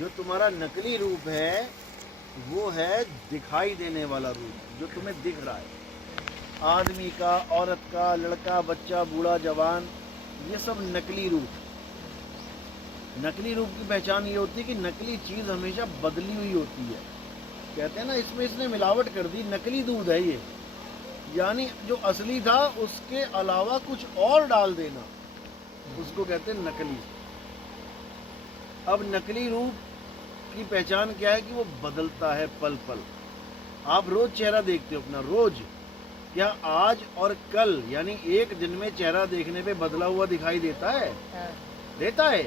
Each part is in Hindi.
जो तुम्हारा नकली रूप है वो है दिखाई देने वाला रूप, जो तुम्हें दिख रहा है। आदमी का, औरत का, लड़का, बच्चा, बूढ़ा, जवान, ये सब नकली रूप। नकली रूप की पहचान ये होती है कि नकली चीज़ हमेशा बदली हुई होती है। कहते हैं ना, इसमें इसने मिलावट कर दी, नकली दूध है ये, यानी जो असली था उसके अलावा कुछ और डाल देना, उसको कहते हैं नकली। अब नकली रूप की पहचान क्या है कि वो बदलता है पल पल। आप रोज चेहरा देखते हो अपना, रोज, क्या आज और कल यानी एक दिन में चेहरा देखने पे बदला हुआ दिखाई देता है? देता है।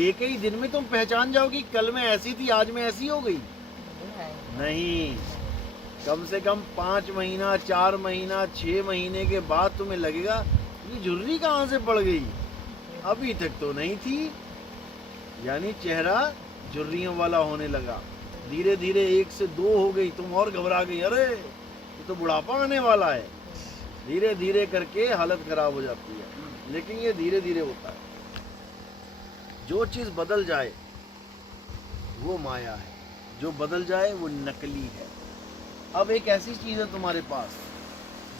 एक ही दिन में तुम पहचान जाओगी कल में ऐसी थी आज में ऐसी हो गई? नहीं, कम से कम 5 महीना, 4 महीना, 6 महीने के बाद तुम्हें लगेगा ये झुर्री कहाँ से पड़ गई, अभी तक तो नहीं थी। यानी चेहरा झुर्रियों वाला होने लगा। धीरे धीरे 1 से 2 हो गई, तुम और घबरा गई, अरे ये तो बुढ़ापा आने वाला है। धीरे धीरे करके हालत खराब हो जाती है, लेकिन ये धीरे धीरे होता है। जो चीज़ बदल जाए वो माया है, जो बदल जाए वो नकली है। अब एक ऐसी चीज़ है तुम्हारे पास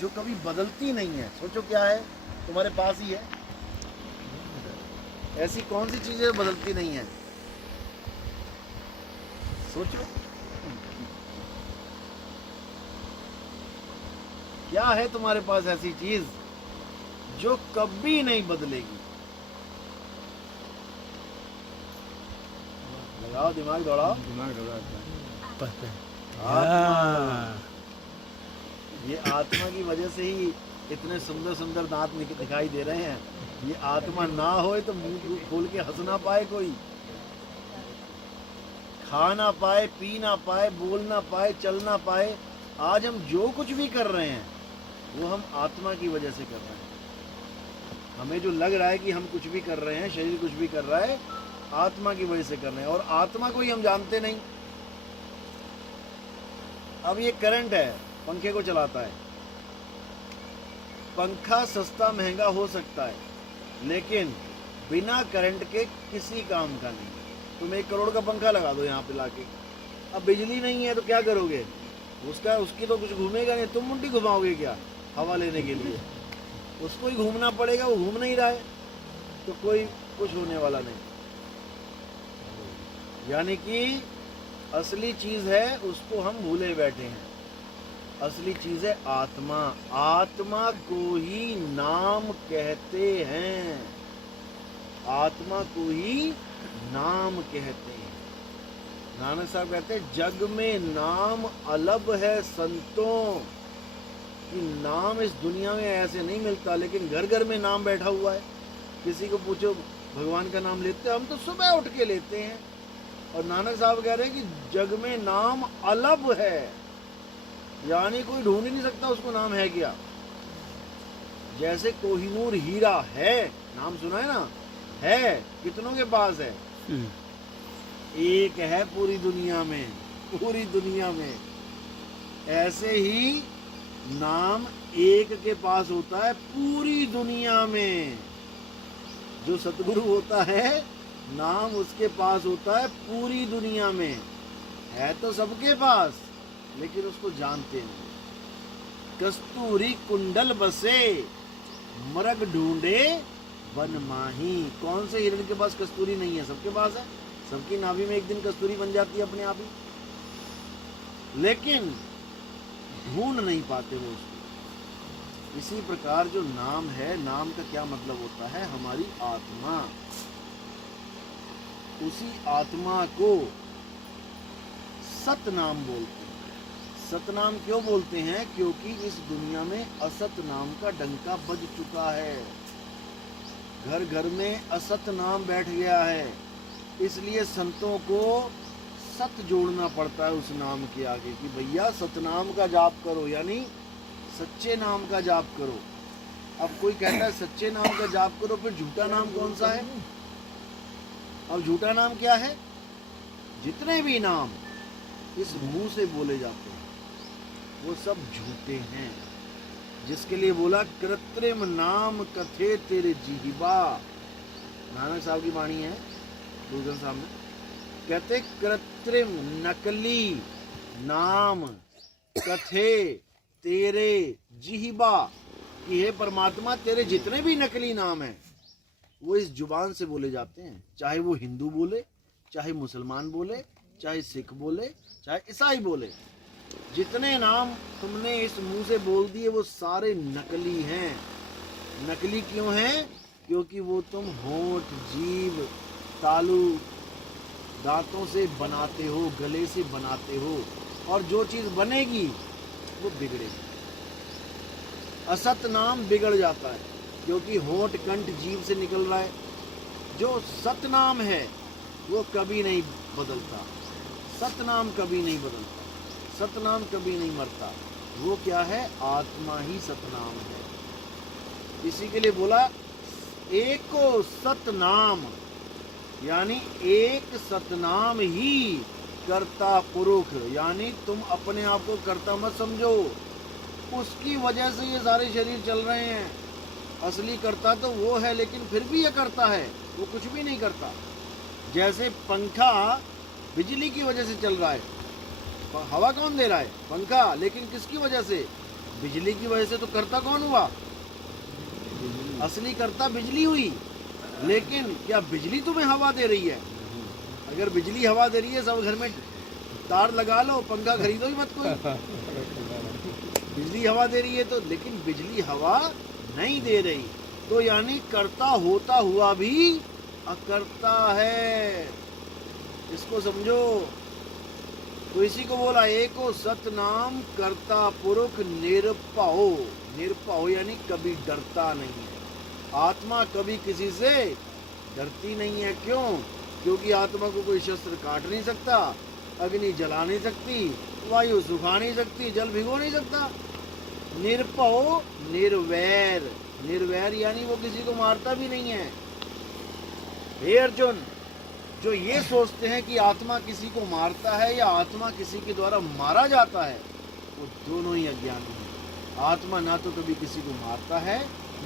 जो कभी बदलती नहीं है, सोचो क्या है, तुम्हारे पास ही है। ऐसी कौन सी चीज़ें बदलती नहीं है? सोचो क्या है तुम्हारे पास ऐसी चीज जो कभी नहीं बदलेगी? लगाओ दिमाग, दौड़ाओ। आत्मा। ये आत्मा की वजह से ही इतने सुंदर सुंदर दांत दिखाई दे रहे हैं। ये आत्मा ना होए तो मुंह खोल के हंस ना पाए कोई, खा ना पाए, पी ना पाए, बोल ना पाए, चल ना पाए। आज हम जो कुछ भी कर रहे हैं वो हम आत्मा की वजह से कर रहे हैं। हमें जो लग रहा है कि हम कुछ भी कर रहे हैं, शरीर कुछ भी कर रहा है, आत्मा की वजह से कर रहे हैं, और आत्मा को ही हम जानते नहीं। अब ये करंट है, पंखे को चलाता है। पंखा सस्ता महंगा हो सकता है, लेकिन बिना करंट के किसी काम का नहीं। तुम 1 करोड़ का पंखा लगा दो यहाँ पे लाके, अब बिजली नहीं है तो क्या करोगे? उसकी तो कुछ घूमेगा नहीं, तुम मुंडी घुमाओगे क्या हवा लेने के लिए? उसको ही घूमना पड़ेगा, वो घूम नहीं रहा है तो कोई कुछ होने वाला नहीं। यानी कि असली चीज है उसको हम भूले बैठे हैं। असली चीज है आत्मा। आत्मा को ही नाम कहते हैं, आत्मा को ही नाम कहते हैं। नानक साहब कहते हैं जग में नाम अलग है संतों, कि नाम इस दुनिया में ऐसे नहीं मिलता, लेकिन घर घर में नाम बैठा हुआ है। किसी को पूछो भगवान का नाम लेते हैं? हम तो सुबह उठ के लेते हैं। और नानक साहब कह रहे हैं कि जग में नाम अलग है, यानी कोई ढूंढ ही नहीं सकता उसको नाम है क्या। जैसे कोहिनूर हीरा है, नाम सुना है ना, है कितनों के पास है? एक है पूरी दुनिया में, पूरी दुनिया में। ऐसे ही नाम एक के पास होता है पूरी दुनिया में। जो सतगुरु होता है नाम उसके पास होता है पूरी दुनिया में। है तो सबके पास, लेकिन उसको जानते नहीं। कस्तूरी कुंडल बसे मरग ढूंढे वन माही। कौन से हिरण के पास कस्तूरी नहीं है? सबके पास है। सबकी नाभि में एक दिन कस्तूरी बन जाती है अपने आप ही, लेकिन ढूंढ नहीं पाते वो उसको। इसी प्रकार जो नाम है, नाम का क्या मतलब होता है? हमारी आत्मा। उसी आत्मा को सतनाम बोलते हैं। सतनाम क्यों बोलते हैं? क्योंकि इस दुनिया में असत नाम का डंका बज चुका है। घर घर में असत नाम बैठ गया है, इसलिए संतों को सत जोड़ना पड़ता है उस नाम के आगे, कि भैया सतनाम का जाप करो, यानी सच्चे नाम का जाप करो। अब कोई कहता है सच्चे नाम का जाप करो, फिर झूठा नाम कौन सा है? अब झूठा नाम क्या है? जितने भी नाम इस मुंह से बोले जाते हैं वो सब झूठे हैं। जिसके लिए बोला कृत्रिम नाम कथे तेरे जीवा, नानक साहब की वाणी है, दूसरे सामने कहते कृत्रिम नकली नाम कथे तेरे जिह्वा कि हे परमात्मा तेरे जितने भी नकली नाम हैं वो इस जुबान से बोले जाते हैं, चाहे वो हिंदू बोले, चाहे मुसलमान बोले, चाहे सिख बोले, चाहे ईसाई बोले, जितने नाम तुमने इस मुंह से बोल दिए वो सारे नकली हैं। नकली क्यों हैं? क्योंकि वो तुम होंठ, जीभ, तालू, दांतों से बनाते हो, गले से बनाते हो, और जो चीज बनेगी वो बिगड़ेगी। असत नाम बिगड़ जाता है क्योंकि होंठ, कंठ, जीभ से निकल रहा है। जो सतनाम है वो कभी नहीं बदलता, सतनाम कभी नहीं बदलता, सतनाम कभी नहीं मरता। वो क्या है? आत्मा ही सतनाम है। इसी के लिए बोला एको सतनाम, यानी एक सतनाम ही कर्ता पुरुष, यानी तुम अपने आप को कर्ता मत समझो, उसकी वजह से ये सारे शरीर चल रहे हैं। असली कर्ता तो वो है, लेकिन फिर भी ये करता है, वो कुछ भी नहीं करता। जैसे पंखा बिजली की वजह से चल रहा है, हवा कौन दे रहा है? पंखा, लेकिन किसकी वजह से? बिजली की वजह से। तो कर्ता कौन हुआ? असली कर्ता बिजली हुई। लेकिन क्या बिजली तुम्हें हवा दे रही है? अगर बिजली हवा दे रही है, सब घर में तार लगा लो, पंखा खरीदो ही मत कोई। बिजली हवा दे रही है तो, लेकिन बिजली हवा नहीं दे रही, तो यानी कर्ता होता हुआ भी अकर्ता है। इसको समझो। तो इसी को बोला एको सतनाम कर्ता पुरुष निरपहो। निरपहो यानी कभी डरता नहीं है। आत्मा कभी किसी से डरती नहीं है। क्यों? क्योंकि आत्मा को कोई शस्त्र काट नहीं सकता, अग्नि जला नहीं सकती, वायु सुखा नहीं सकती, जल भिगो नहीं सकता। निरपहो निर्वैर। निर्वैर यानी वो किसी को मारता भी नहीं है। हे अर्जुन, जो ये सोचते हैं कि आत्मा किसी को मारता है या आत्मा किसी के द्वारा मारा जाता है, वो दोनों ही अज्ञानी हैं। आत्मा ना तो कभी किसी को मारता है,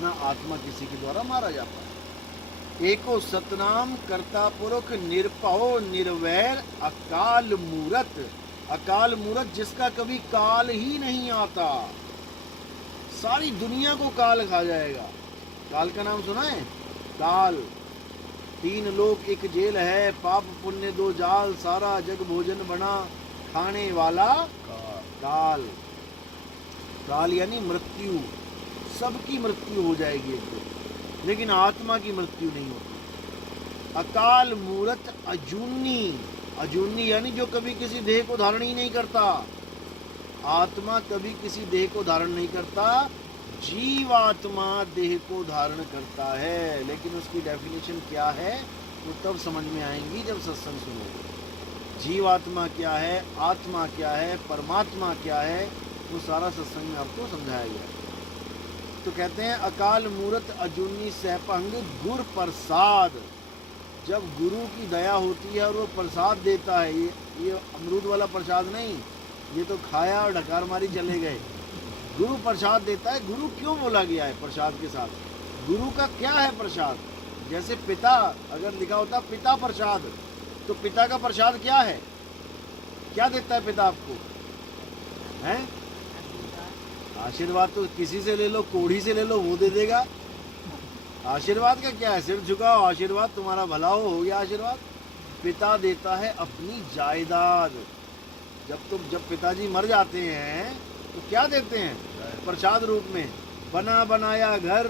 ना आत्मा किसी के द्वारा मारा जाता है। एको सतनाम कर्ता पुरुष निरपहो निर्वैर अकाल मूरत। अकाल मूरत जिसका कभी काल ही नहीं आता। सारी दुनिया को काल खा जाएगा। काल का नाम सुना है? काल। 3 लोक 1 जेल है, पाप पुण्य 2 जाल, सारा जग भोजन बना खाने वाला काल। काल यानी मृत्यु। सबकी मृत्यु हो जाएगी एक दिन, लेकिन आत्मा की मृत्यु नहीं होती। अकाल मूरत अजूनी। अजूनी यानी जो कभी किसी देह को धारण ही नहीं करता। आत्मा कभी किसी देह को धारण नहीं करता। जीवात्मा देह को धारण करता है, लेकिन उसकी डेफिनेशन क्या है वो तब समझ में आएंगी जब सत्संग सुनोगे। जीवात्मा क्या है, आत्मा क्या है, परमात्मा क्या है, वो सारा सत्संग में आपको समझाया गया। तो कहते हैं अकाल मूरत अजूनी सहपंग गुर प्रसाद। जब गुरु की दया होती है और वो प्रसाद देता है, ये अमरूद वाला प्रसाद नहीं, ये तो खाया और ढकार मारी चले गए। गुरु प्रसाद देता है। गुरु क्यों बोला गया है प्रसाद के साथ? गुरु का क्या है प्रसाद? जैसे पिता अगर लिखा होता पिता प्रसाद, तो पिता का प्रसाद क्या है? क्या देता है पिता आपको? हैं? आशीर्वाद तो किसी से ले लो, कोढ़ी से ले लो, वो दे देगा। आशीर्वाद का क्या है? सिर झुकाओ, आशीर्वाद तुम्हारा भला हो गया आशीर्वाद। पिता देता है अपनी जायदाद। जब पिताजी मर जाते हैं तो क्या देते हैं? प्रसाद रूप में बना बनाया घर,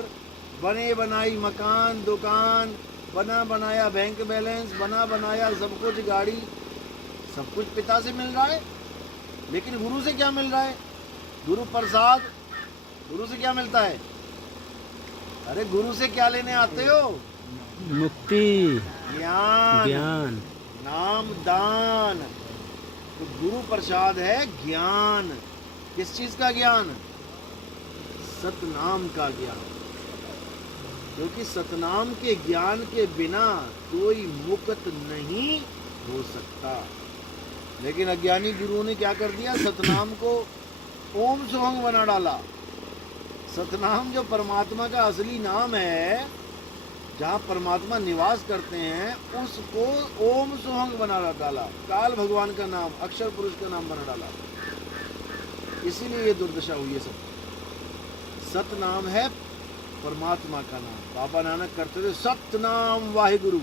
बने बनाई मकान, दुकान, बना बनाया बैंक बैलेंस, बना बनाया सब कुछ, गाड़ी, सब कुछ पिता से मिल रहा है। लेकिन गुरु से क्या मिल रहा है? गुरु प्रसाद। गुरु से क्या मिलता है? अरे गुरु से क्या लेने आते हो? मुक्ति, ज्ञान, ज्ञान, नाम दान। तो गुरु प्रसाद है ज्ञान। किस चीज का ज्ञान? सतनाम का ज्ञान। क्योंकि सतनाम के ज्ञान के बिना कोई मुक्त नहीं हो सकता। लेकिन अज्ञानी गुरुओं ने क्या कर दिया? सतनाम को ओम सोहंग बना डाला। सतनाम जो परमात्मा का असली नाम है, जहाँ परमात्मा निवास करते हैं उसको ओम सोहंग बना डाला, काल भगवान का नाम, अक्षर पुरुष का नाम बना डाला। इसीलिए ये दुर्दशा हुई है सब। सत नाम है परमात्मा का नाम। बाबा नानक करते थे सतनाम वाहिगुरु,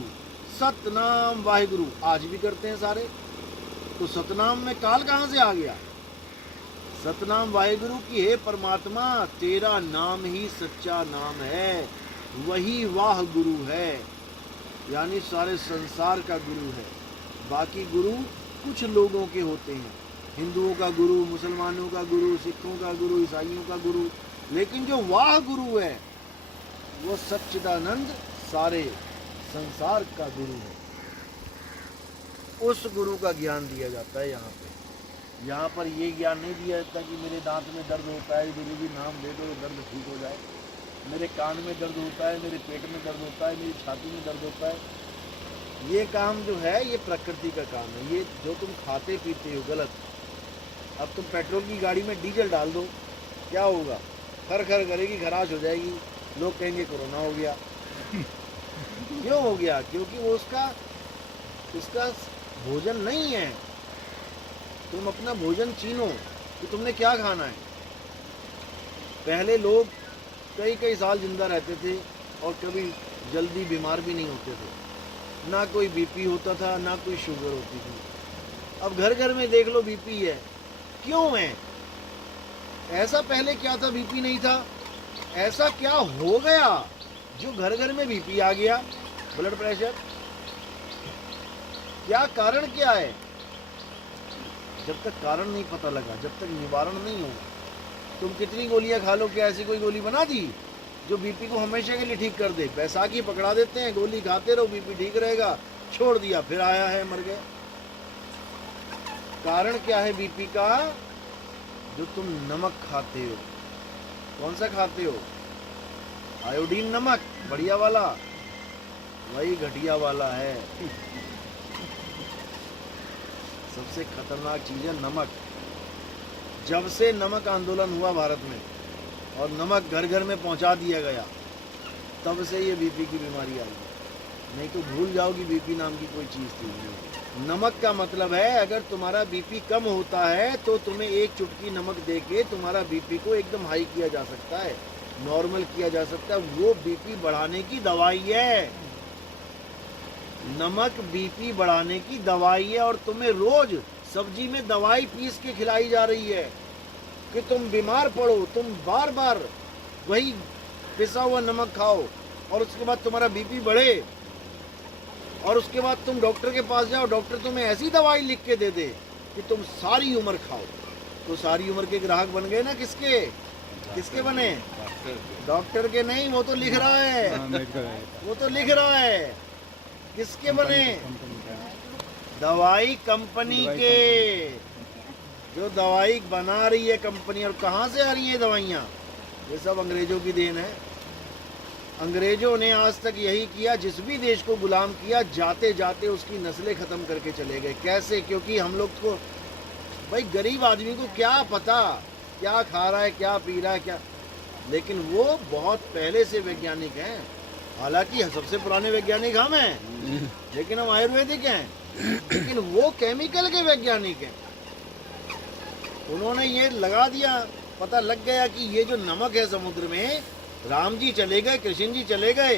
सतनाम वाहिगुरु, आज भी करते हैं सारे। तो सतनाम में काल कहाँ से आ गया? सतनाम वाहिगुरु की हे परमात्मा, तेरा नाम ही सच्चा नाम है, वही वाह गुरु है, यानी सारे संसार का गुरु है। बाकी गुरु कुछ लोगों के होते हैं, हिंदुओं का गुरु, मुसलमानों का गुरु, सिखों का गुरु, ईसाइयों का गुरु, लेकिन जो वाह गुरु है वो सच्चिदानंद सारे संसार का गुरु है। उस गुरु का ज्ञान दिया जाता है यहाँ पे। यहाँ पर ये ज्ञान नहीं दिया जाता कि मेरे दांत में दर्द होता है, गुरु जी नाम दे दो दर्द ठीक हो जाए, मेरे कान में दर्द होता है, मेरे पेट में दर्द होता है, मेरी छाती में दर्द होता है। ये काम जो है ये प्रकृति का काम है। ये जो तुम खाते पीते हो गलत। अब तुम पेट्रोल की गाड़ी में डीजल डाल दो, क्या होगा? खर खर करेगी, खराश हो जाएगी, लोग कहेंगे कोरोना हो गया। क्यों हो गया? क्योंकि वो उसका भोजन नहीं है। तुम अपना भोजन चीनो कि तुमने क्या खाना है। पहले लोग कई कई साल जिंदा रहते थे और कभी जल्दी बीमार भी नहीं होते थे। ना कोई बीपी होता था, ना कोई शुगर होती थी। अब घर घर में देख लो बीपी है। क्यों है ऐसा? पहले क्या था बीपी नहीं था? ऐसा क्या हो गया जो घर घर में बीपी आ गया, ब्लड प्रेशर? क्या कारण क्या है? जब तक कारण नहीं पता लगा, जब तक निवारण नहीं होगा, तुम कितनी गोलियां खा लो, क्या ऐसी कोई गोली बना दी जो बीपी को हमेशा के लिए ठीक कर दे? बैसाखी पकड़ा देते हैं, गोली खाते रहो बीपी ठीक रहेगा, छोड़ दिया फिर आया है मर गया। कारण क्या है बीपी का? जो तुम नमक खाते हो। कौन सा खाते हो? आयोडीन नमक, बढ़िया वाला, वही घटिया वाला है। सबसे खतरनाक चीज है नमक। जब से नमक आंदोलन हुआ भारत में और नमक घर घर में पहुंचा दिया गया, तब से ये बीपी की बीमारी आई। नहीं तो भूल जाओ कि बीपी नाम की कोई चीज थी। नमक का मतलब है अगर तुम्हारा बीपी कम होता है तो तुम्हें एक चुटकी नमक देके तुम्हारा बीपी को एकदम हाई किया जा सकता है, नॉर्मल किया जा सकता है। वो बीपी बढ़ाने की दवाई है। नमक बीपी बढ़ाने की दवाई है और तुम्हें रोज सब्जी में दवाई पीस के खिलाई जा रही है कि तुम बीमार पड़ो, तुम बार बार वही पिसा हुआ नमक खाओ और उसके बाद तुम्हारा बीपी बढ़े और उसके बाद तुम डॉक्टर के पास जाओ, डॉक्टर तुम्हें ऐसी दवाई लिख के दे दे कि तुम सारी उम्र खाओ। तो सारी उम्र के ग्राहक बन गए ना। किसके किसके बने? डॉक्टर के नहीं, वो तो लिख रहा है, वो तो लिख रहा है। किसके बने? दवाई कंपनी के। जो दवाई बना रही है कंपनी, और कहाँ से आ रही है दवाइयाँ? ये सब अंग्रेजों की देन है। अंग्रेजों ने आज तक यही किया, जिस भी देश को गुलाम किया, जाते जाते उसकी नस्लें खत्म करके चले गए। कैसे? क्योंकि हम लोग को, भाई गरीब आदमी को क्या पता क्या खा रहा है, क्या पी रहा है, क्या। लेकिन वो बहुत पहले से वैज्ञानिक हैं। हालांकि सबसे पुराने वैज्ञानिक हम हैं, लेकिन हम आयुर्वेदिक हैं, लेकिन वो केमिकल के वैज्ञानिक हैं। उन्होंने ये लगा दिया, पता लग गया कि ये जो नमक है समुद्र में, राम जी चले गए, कृष्ण जी चले गए,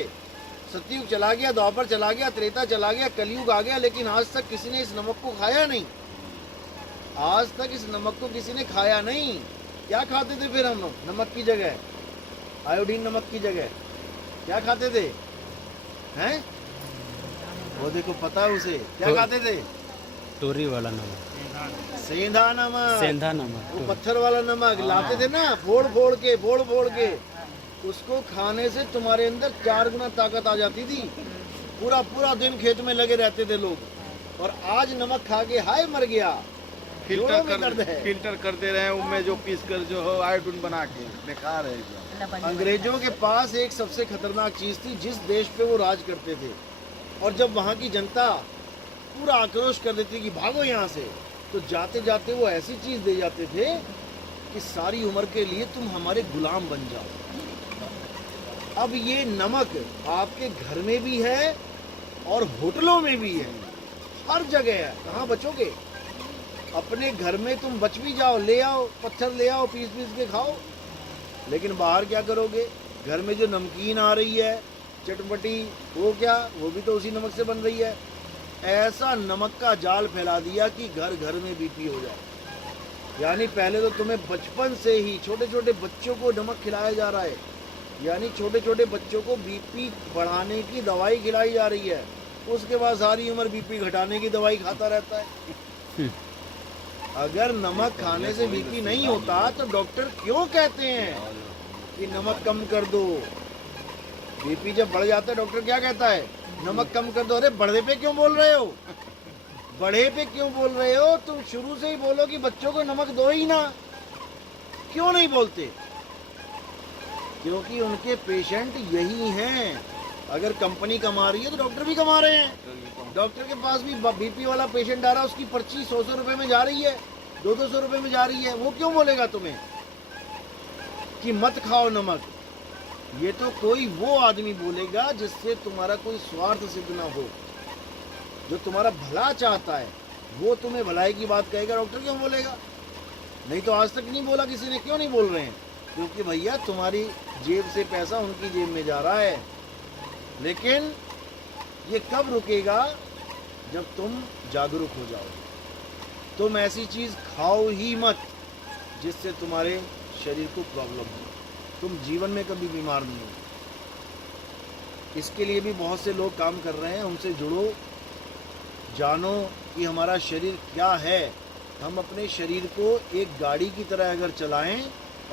सतयुग चला गया, द्वापर चला गया, त्रेता चला गया, कलयुग आ गया, लेकिन आज तक किसी ने इस नमक को खाया नहीं। आज तक इस नमक को किसी ने खाया नहीं। क्या खाते थे फिर हम लोग? नमक की जगह, आयोडीन नमक की जगह क्या खाते थे? हैं? वो देखो, पता है उसे क्या खाते थे? टोरी वाला नमक, सेंधा नमक, सेंधा नमक, वो पत्थर वाला नमक लाते थे ना, फोड़ फोड़ के। उसको खाने से तुम्हारे अंदर 4 गुना ताकत आ जाती थी। पूरा पूरा दिन खेत में लगे रहते थे लोग। और आज नमक खा के हाय मर गया। फिल्टर करते रहे उनमें जो पीस कर जो हो आयोडीन बना के, बेकार है। अंग्रेजों के पास एक सबसे खतरनाक चीज थी, जिस देश पे वो राज करते थे, और जब वहाँ की जनता पूरा आक्रोश कर देती कि भागो यहाँ से, तो जाते जाते वो ऐसी चीज दे जाते थे कि सारी उम्र के लिए तुम हमारे गुलाम बन जाओ। अब ये नमक आपके घर में भी है और होटलों में भी है, हर जगह है। कहाँ बचोगे? अपने घर में तुम बच भी जाओ, ले आओ पत्थर, ले आओ पीस पीस के खाओ, लेकिन बाहर क्या करोगे? घर में जो नमकीन आ रही है चटपटी, वो क्या, वो भी तो उसी नमक से बन रही है। ऐसा नमक का जाल फैला दिया कि घर घर में बीपी हो जाए। यानी पहले तो तुम्हें बचपन से ही छोटे छोटे बच्चों को नमक खिलाया जा रहा है, यानी छोटे छोटे बच्चों को बीपी बढ़ाने की दवाई खिलाई जा रही है, उसके बाद सारी उम्र बीपी घटाने की दवाई खाता रहता है। अगर नमक खाने से बीपी नहीं होता तो डॉक्टर क्यों कहते हैं कि नमक कम कर दो? बीपी जब बढ़ जाता है डॉक्टर क्या कहता है? नमक कम कर दो। अरे बढ़े पे क्यों बोल रहे हो? बढ़े पे क्यों बोल रहे हो? तुम शुरू से ही बोलो कि बच्चों को नमक दो ही ना। क्यों नहीं बोलते? क्योंकि उनके पेशेंट यही हैं। अगर कंपनी कमा रही है तो डॉक्टर भी कमा रहे हैं। डॉक्टर के पास भी बीपी वाला पेशेंट आ रहा है, उसकी पर्ची 100 रुपए में जा रही है, 200 रुपए में जा रही है। वो क्यों बोलेगा तुम्हें कि मत खाओ नमक? ये तो कोई वो आदमी बोलेगा जिससे तुम्हारा कोई स्वार्थ सिद्ध ना हो, जो तुम्हारा भला चाहता है, वो तुम्हें भलाई की बात कहेगा। डॉक्टर क्यों बोलेगा? नहीं तो आज तक नहीं बोला किसी ने। क्यों नहीं बोल रहे हैं? क्योंकि भैया तुम्हारी जेब से पैसा उनकी जेब में जा रहा है। लेकिन ये कब रुकेगा? जब तुम जागरूक हो जाओ। तुम ऐसी चीज़ खाओ ही मत जिससे तुम्हारे शरीर को प्रॉब्लम हो। तुम जीवन में कभी बीमार नहीं हो। इसके लिए भी बहुत से लोग काम कर रहे हैं। उनसे जुड़ो, जानो कि हमारा शरीर क्या है। हम अपने शरीर को एक गाड़ी की तरह अगर चलाएं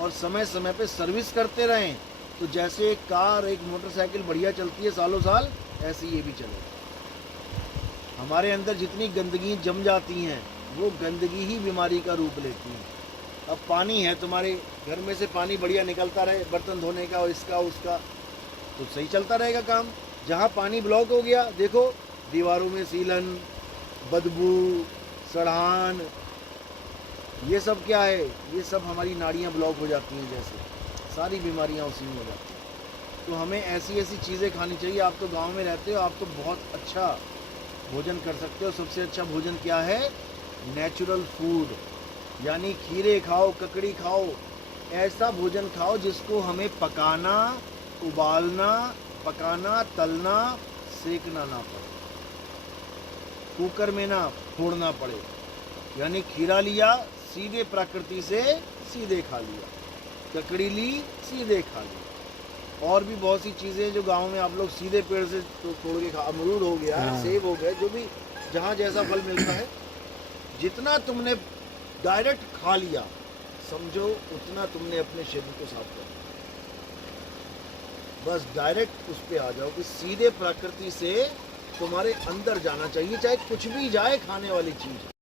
और समय समय पे सर्विस करते रहें, तो जैसे एक कार, एक मोटरसाइकिल बढ़िया चलती है सालों साल, ऐसे ये भी चलेगा। हमारे अंदर जितनी गंदगी जम जाती हैं, वो गंदगी ही बीमारी का रूप लेती हैं। अब पानी है, तुम्हारे घर में से पानी बढ़िया निकलता रहे, बर्तन धोने का और इसका उसका, तो सही चलता रहेगा काम। जहाँ पानी ब्लॉक हो गया, देखो दीवारों में सीलन, बदबू, सड़ान, ये सब क्या है? ये सब हमारी नाड़ियाँ ब्लॉक हो जाती हैं, जैसे सारी बीमारियाँ उसी में हो जाती हैं। तो हमें ऐसी ऐसी चीज़ें खानी चाहिए। आप तो गांव में रहते हो, आप तो बहुत अच्छा भोजन कर सकते हो। सबसे अच्छा भोजन क्या है? नेचुरल फूड, यानी खीरे खाओ, ककड़ी खाओ, ऐसा भोजन खाओ जिसको हमें पकाना, उबालना, पकाना, तलना, सेकना ना पड़े, कुकर में ना फोड़ना पड़े। यानी खीरा लिया, सीधे प्रकृति से सीधे खा लिया, ककड़ी ली, सीधे खा लिया। और भी बहुत सी चीज़ें हैं जो गांव में आप लोग सीधे पेड़ से तो तोड़ के खा, अमरूद हो गया, सेब हो गया, जो भी जहाँ जैसा फल मिलता है, जितना तुमने डायरेक्ट खा लिया, समझो उतना तुमने अपने शरीर को साफ कर दिया। बस डायरेक्ट उस पे आ जाओ कि सीधे प्रकृति से तुम्हारे अंदर जाना चाहिए, चाहे कुछ भी जाए खाने वाली चीज़।